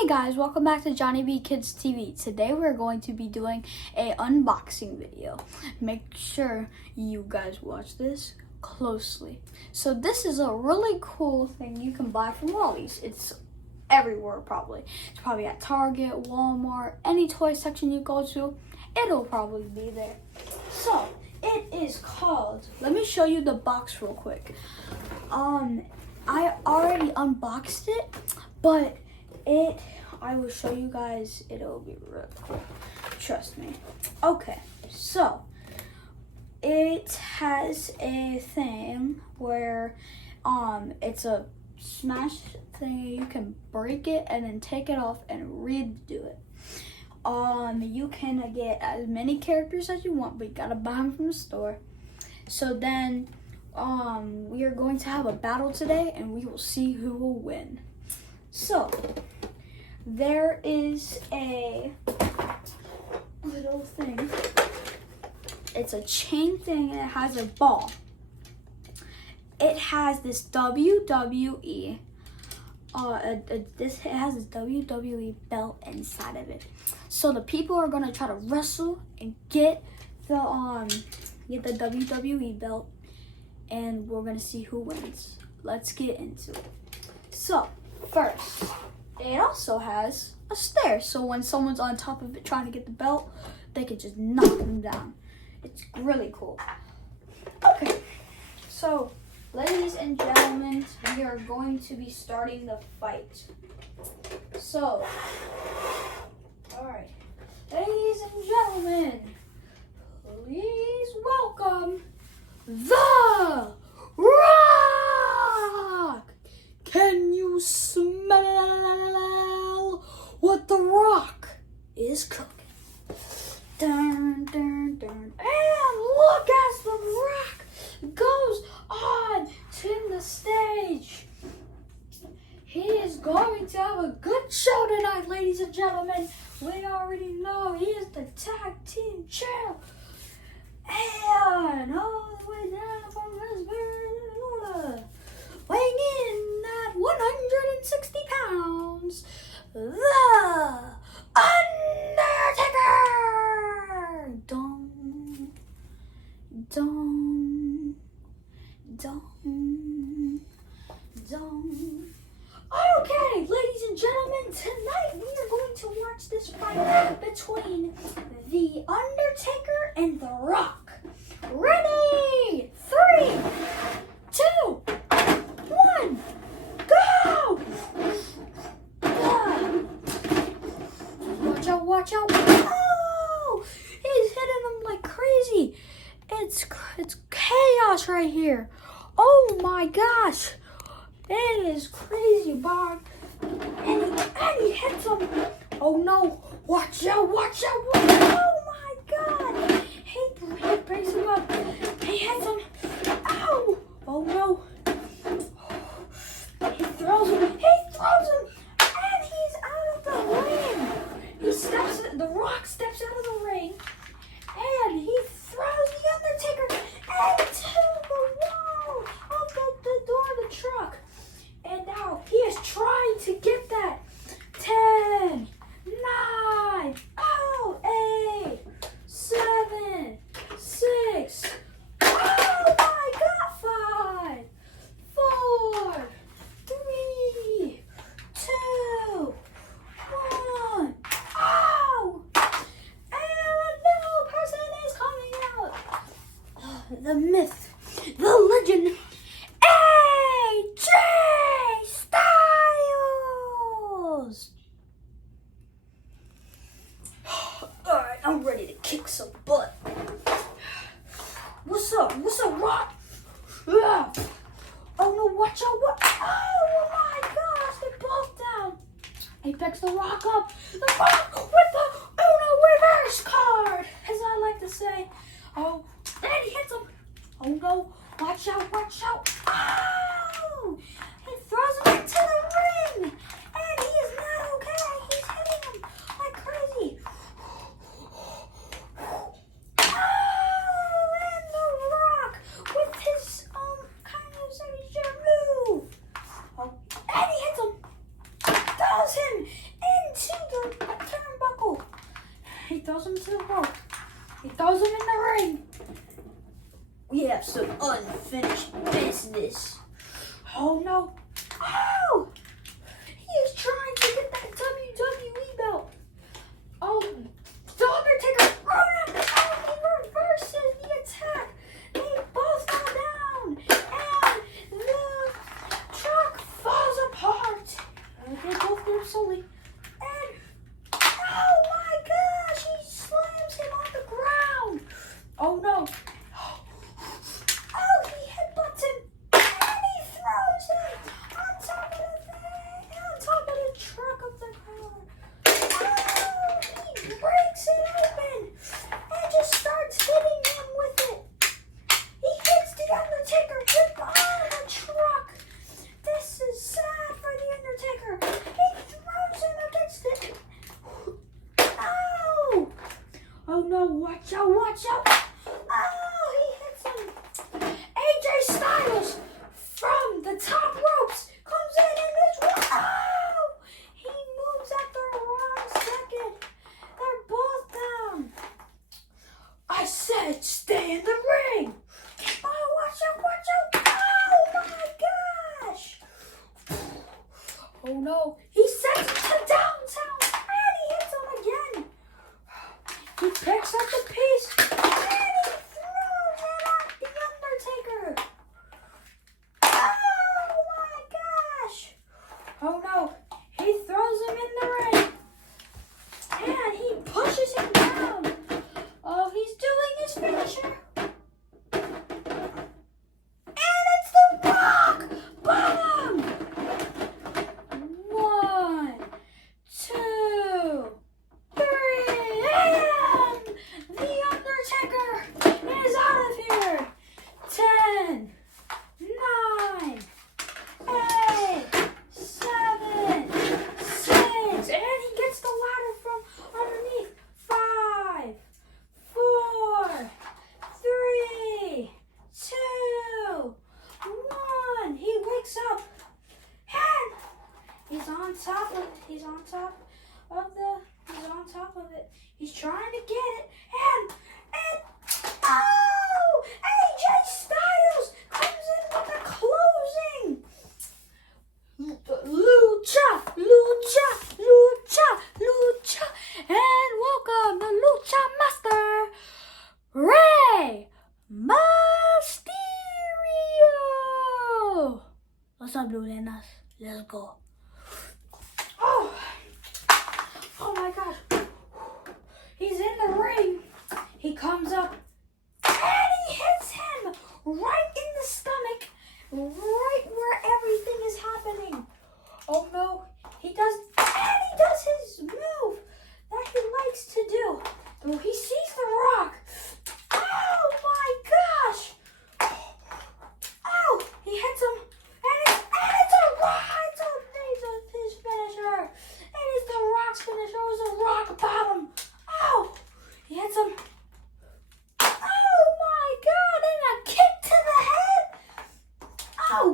Hey guys, welcome back to Johnny B Kids TV. Today we're going to be doing a unboxing video. Make sure you guys watch this closely. So this is a really cool thing you can buy from Wally's. It's everywhere probably. It's probably at Target, Walmart, any toy section you go to, it'll probably be there. So it is called, let me show you the box real quick. I already unboxed it, but I will show you guys, it'll be real quick, trust me. Okay, so it has a thing where it's a smash thing. You can break it and then take it off and redo it. You can get as many characters as you want, but you gotta buy them from the store. So then we are going to have a battle today and we will see who will win. So there is a little thing. It's a chain thing and it has a ball. It has this WWE it has this WWE belt inside of it. So the people are gonna try to wrestle and get the WWE belt, and we're gonna see who wins. Let's get into it. So first, it also has a stair, so when someone's on top of it trying to get the belt, they can just knock them down. It's really cool. Okay, so ladies and gentlemen, we are going to be starting the fight. So, alright, ladies and gentlemen, please welcome The Rock! Can you smell what The Rock is cooking? Dun, dun, dun. And look as The Rock goes on to the stage. He is going to have a good show tonight, ladies and gentlemen. We already know he is the tag team champ. And all the way down from Minnesota, weighing in at 160 pounds, The Undertaker! Okay, ladies and gentlemen, tonight we are going to watch this fight between The Undertaker and The Rock. Ready? 3, 2, 1, go! Watch out. Oh! He's hitting him like crazy. It's chaos right here. Oh my gosh. It is crazy, Bob. And he hits him. Oh no. Watch out. Oh my God. He breaks him up. He hits him. Ow. Oh no. He throws him. And he's out of the ring. The Rock steps out of the ring. And he throws The Undertaker into the wall of the door of the truck. And now he is trying to get that. 10, 9, 8, 7, 6. Oh my God, 5, 4, 3, 2, 1. Oh! And a new person is coming out. The myth, the legend, AJ Styles. Alright, I'm ready to kick some butt. What's up, Rock? Oh no, watch out, what? Oh my gosh, they're both down. He picks The Rock up. The Rock with the Uno reverse card, as I like to say. Oh, and he hits him. Oh no, watch out. Oh! He throws him into the ring. And he is not okay. He's hitting him like crazy. Oh, and The Rock with his kind of signature move. Oh, and he hits him. Throws him throws him in the ring. We have some unfinished business. Oh no. Oh! He is trying to get that WWE belt. Oh, the Undertaker. Oh, no. Oh, he reverses the attack. They both fall down. And the truck falls apart. They both get up slowly. And, oh my gosh, he slams him on the ground. Oh no. Oh, he headbutts him. And he throws him on top of the thing, on top of the truck of the car. Oh, he breaks it open and just starts hitting him with it. He hits the Undertaker with the arm of the truck. This is sad for the Undertaker. He throws him against it. Oh! Oh no, watch out, watch out. Oh, he hits him. AJ Styles from the top ropes comes in and is oh! He moves at the wrong second. They're both down. I said stay in the ring. Oh, watch out, watch out. Oh my gosh. Oh no, he sends him to downtown and he hits him again. He picks up the piece and he throws it at the Undertaker. Oh my gosh. Oh no, he throws him in the ring and he pushes him down. Oh, he's doing his finisher. And it's the Rock Bottom. 1, 2, 3, and the Undertaker is out of here. 10, 9, 8, 7, 6, and he gets the ladder from underneath. 5, 4, 3, 2, 1. He wakes up and he's on top of it. He's on top of it. He's trying to get it and oh! AJ Styles comes in with the closing. Lucha, lucha, lucha, lucha, and welcome the Lucha Master, Rey Mysterio. What's up, Blue Nenas? Let's go. Oh my gosh. He's in the ring. He comes up and he hits him right in the stomach, right where everything is happening. Oh no, he does his move that he likes to do. So he sees the Rock. Oh my gosh. Oh, he hits him and it's a Rock. It's his finisher. It is the Rock's finisher. It was a Rock Bottom. Oh, he hits him. Oh my God, and a kick to the head. Oh,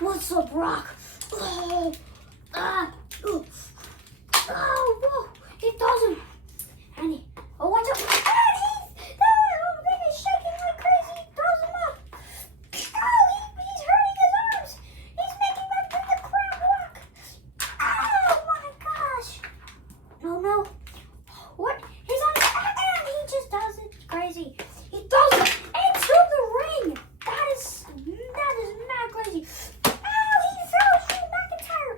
What's up, Rock? Oh, whoa. He throws him. And he, watch out. And he's shaking like crazy. He throws him up. He's hurting his arms. He's making them do the crab walk. Oh my gosh. No. What? He's on the and he just does it crazy. He throws it into the ring. That is mad crazy. He throws Drew McIntyre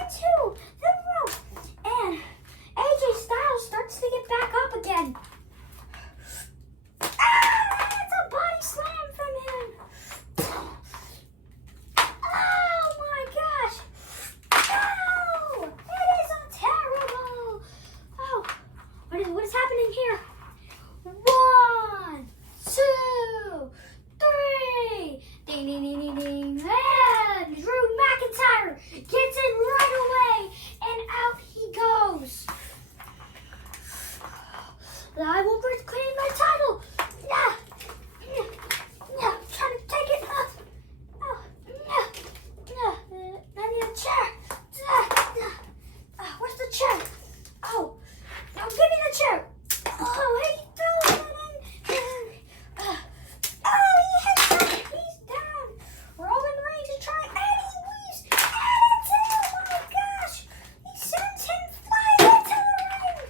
into the rope. And AJ Styles starts to get back up again. It's a body slam from him. Oh my gosh. Oh, it is a terrible. Oh, what is happening here? 1, 2, 3. Ding, ding, ding, ding, ding. And Drew McIntyre gets in right away, and out he goes. I will reclaim my title. Yeah, trying to take it up. I need a chair. Where's the chair? Oh, now give me the chair. Oh, he threw it in. He hits him. He's down. Roman Reigns is trying, and he weaves. And it's him. Oh my gosh. He sends him flying into the ring.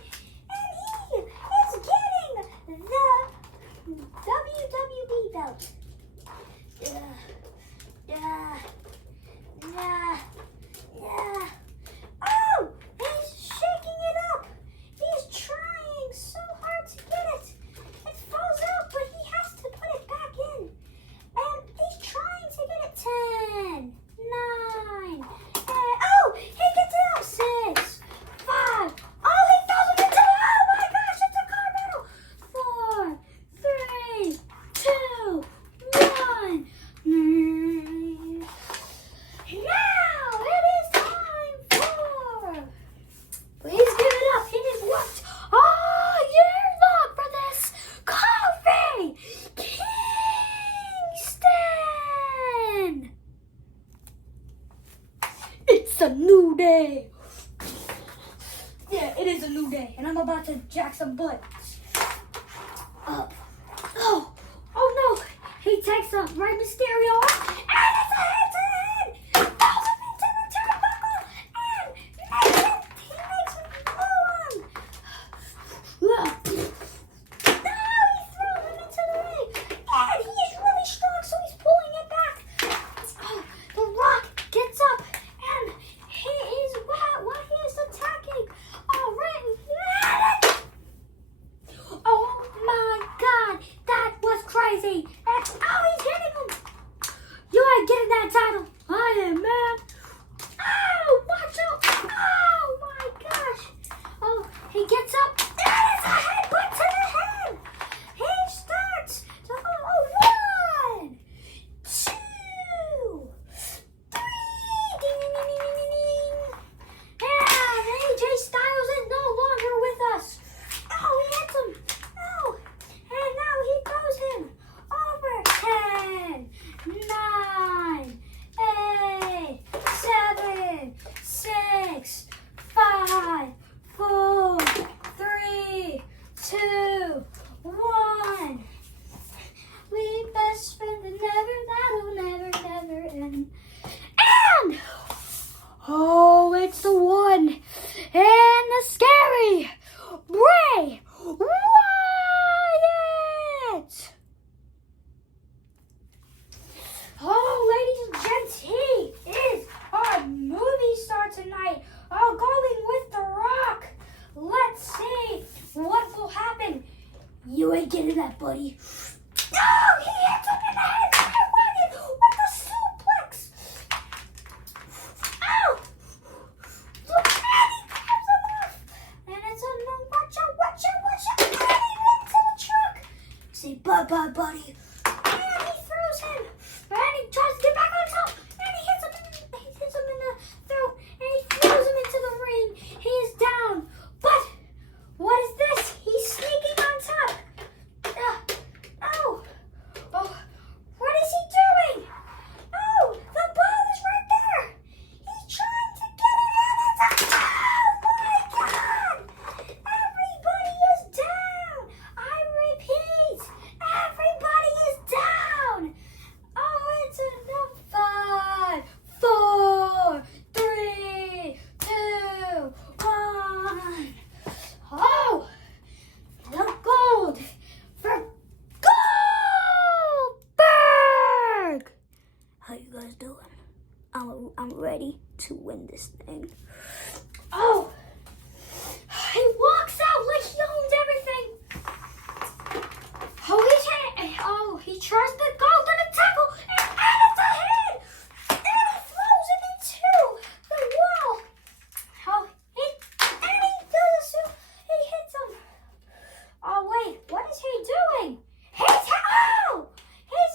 And he is getting the WWE belt. Oh, he's shaking it up. He's trying so hard to get it. It falls out, but he has to put it back in. And he's trying to get it. 10, 9, he gets it out. 6, 5. Oh, he throws it into the, oh my gosh, it's a car battle. 4, 3, 2, 1. Now it is time for. Please give it up. It is worked all year long for this Kofi Kingston. It's a new day. Yeah, it is a new day, and I'm about to jack some butt. Oh no! He takes a Rey Mysterio off, and it's a head-to-head. Throws him into the turnbuckle, and he makes him blow him. No, he throws him into the ring, and he is really strong, so he's pulling it back. The Rock gets up, and he is while he is attacking. Oh my God, that was crazy. And, he's hitting him. You ain't getting that title. I am, man. Oh, watch out. Oh my gosh. Oh, he gets up. And it's a headbutt to the head. He starts to 1, 2, 3. Ding, ding, ding, ding, ding, ding. And AJ Styles is no longer with us. Oh, he hits him. Oh, and now he throws him over. 10, 9, 8, 7, 6, 5, 4, 3, 2, 1. We best friends and that'll never end. And oh, it's the one and the scary Bray Wyatt. Oh, ladies and gents, he is our movie star tonight. Oh, going with The Rock. Let's see what will happen. You ain't getting that, buddy. Oh, he hits him in the head. With a suplex. Oh! Look, and he grabs him off. And it's a no, watch out. And he into the truck. Say bye-bye, buddy. And he throws him. And he tries to get back on top. And he hits him in the throat. And he throws him into the ring. He is down. But what is this? He's sneaking on top. What is he doing? Oh, the ball is right I'm ready to win this thing. Oh, he walks out like he owns everything. Oh, he tries to go to the tackle, and it's a hit, and he throws it into the wall. Oh, he hits him. Oh wait, what is he doing? He's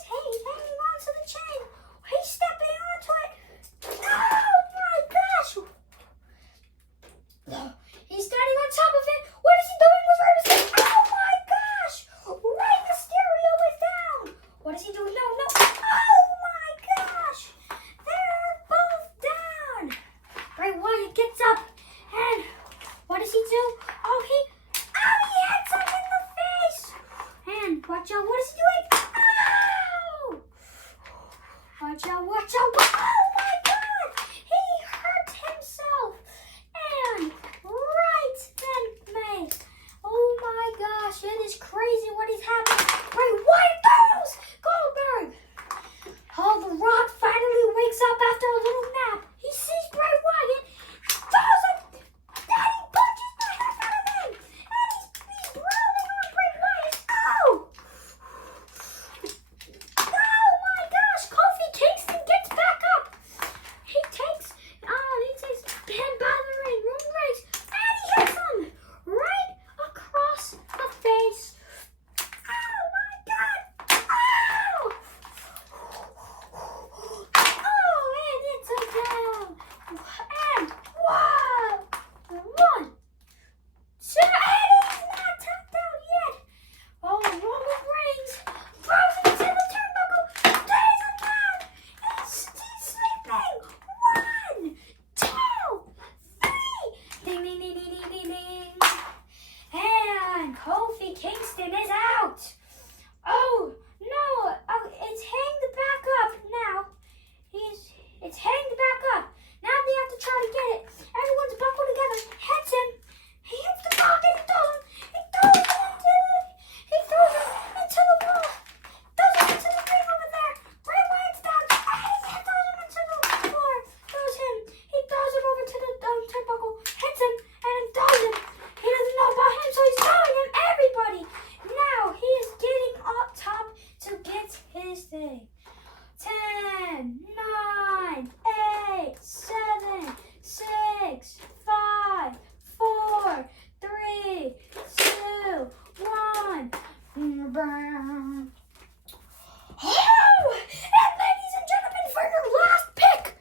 hanging onto the chain. He's stepping onto it. Oh my gosh! He's standing on top of it. What is he doing with Rey Mysterio? Oh my gosh! Rey Mysterio is down. What is he doing? No. Oh my gosh! They're both down. Bray Wyatt gets up, and what does he do? Oh, he hits him in the face. And watch out! What is he doing? Ow! Watch out! Oh my God! He hurt himself. And right then, May. Oh my gosh, it is crazy what is happening. Bray Wyatt goes! Goldberg! Oh, The Rock finally wakes up after a little nap. He sees Bray Wyatt, throws him, and he punches the heck out of him. And he's rolling on Bray Wyatt. Oh! Oh my gosh, Kofi Kingston gets back up. He takes him by the ring, Roman Reigns, and he hits him right across the face. Oh my God! Oh! Oh, and it's a down. And wow! 1, 2, and he's not tapped out yet. Oh, Roman Reigns throws him to the turnbuckle. Stays him down. He's sleeping. 1, 2, 3. Ding, ding, ding, ding, ding, ding, ding. And Kofi Kingston is out. Oh, no. Oh, it's hanged back up now. It's hanged back up. Now they have to try to get it. Everyone's buckled together. Hits him. He hits the block and he throws him. He throws him into the wall. Throws him into the ring over there. Bray Wyatt's down. And he throws him into the floor. He throws him over to the turnbuckle. Hits him and throws him. He doesn't know about him, so he's throwing him everybody. Now he is getting up top to get his thing. 10, 9, 8, 7, 6, 5, 4, 3, 2, 1. Oh! And ladies and gentlemen, for your last pick,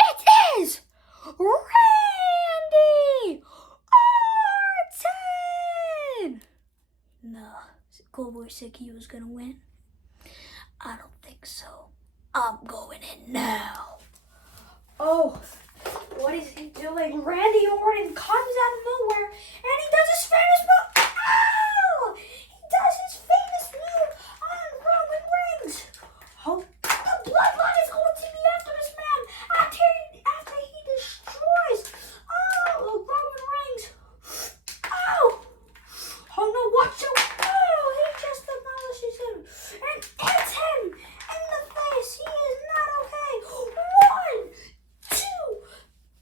it is Randy Orton! No, Goldberg said he was gonna win. I don't think so. I'm going in now. Oh, what is he doing? Randy Orton comes out of nowhere and he does his famous move. Oh! He does his famous move on Roman Reigns. Oh, the bloodline is going to be after this man after he destroys Roman Reigns. Oh! Oh no, watch out! Oh, he just demolishes him and hits him in the face. He is not okay. 1, 2,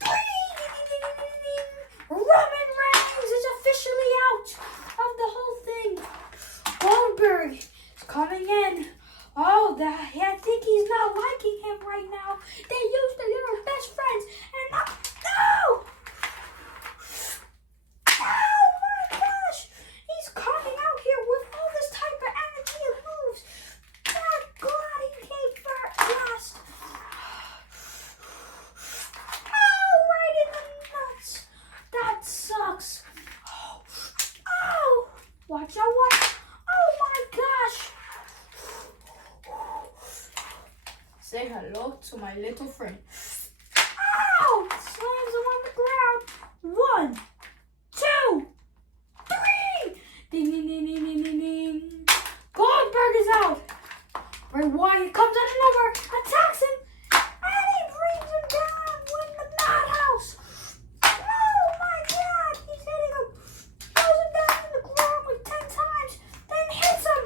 3. Roman Reigns is officially out of the whole thing. Goldberg is coming in. Oh, I think he's not liking him right now. They were best friends, and now, no! Oh my gosh! He's coming out here with all this type of energy and moves. Thank God he came last. Oh, right in the nuts. That sucks. Oh, watch out, watch. Oh my gosh. Say hello to my little friend. Ow! Slams him on the ground. 1, 2, 3. Ding, ding, ding, ding, ding, ding, ding. Goldberg is out. Bray Wyatt comes out of nowhere, attacks him, and he brings him down with the madhouse. Oh my God! He's hitting him. Throws him down in the ground like 10 times, then hits him.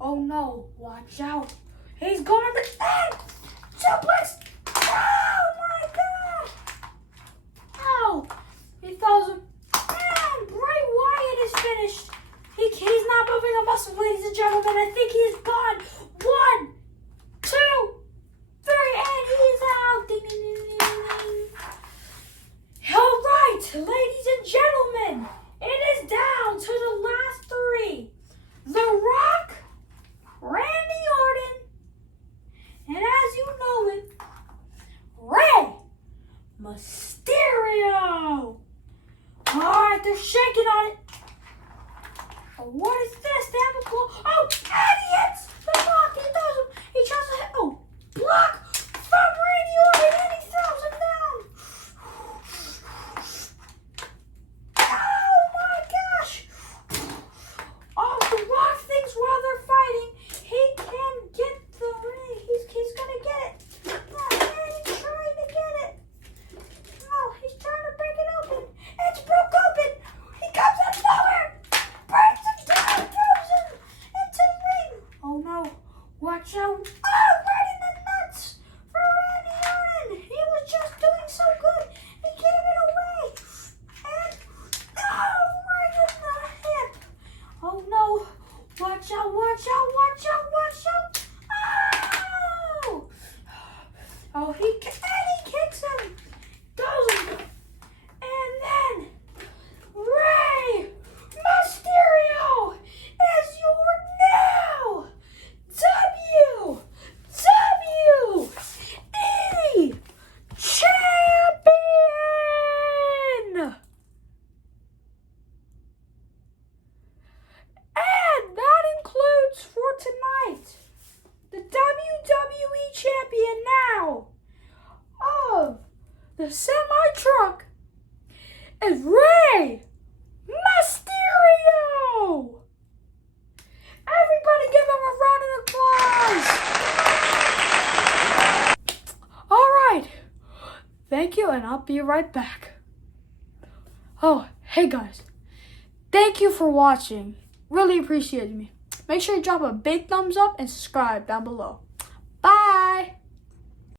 Oh no! Watch out! He's going to the end. Suplex. Mysterio. Alright, they're shaking on it. Oh, what is this? They have a claw. Oh, idiots! The block, he does him. He tries to hit. Oh, block from Randy Orton, and he throws him down. Oh my gosh! Oh, the Rock thinks while they're fighting, he can get the ring. He's gonna get it. Oh, man, he's trying to get it. Oh, he's trying to break it open. It's broke open. He comes out of nowhere. Breaks him down, throws him into the ring. Oh no, watch out. Oh, right in the nuts for Randy Orton. He was just doing so good. He gave it away. And, oh, right in the hip. Oh no, watch out, watch out, watch out, watch out. Oh, oh, he kicks him. Goes him. And then, Rey Mysterio is your now WWE Champion! And that includes for tonight the WWE Champion now of the semi-truck is Rey Mysterio! Everybody give him a round of applause! Alright, thank you, and I'll be right back. Oh, hey guys, thank you for watching. Really appreciate me. Make sure you drop a big thumbs up and subscribe down below.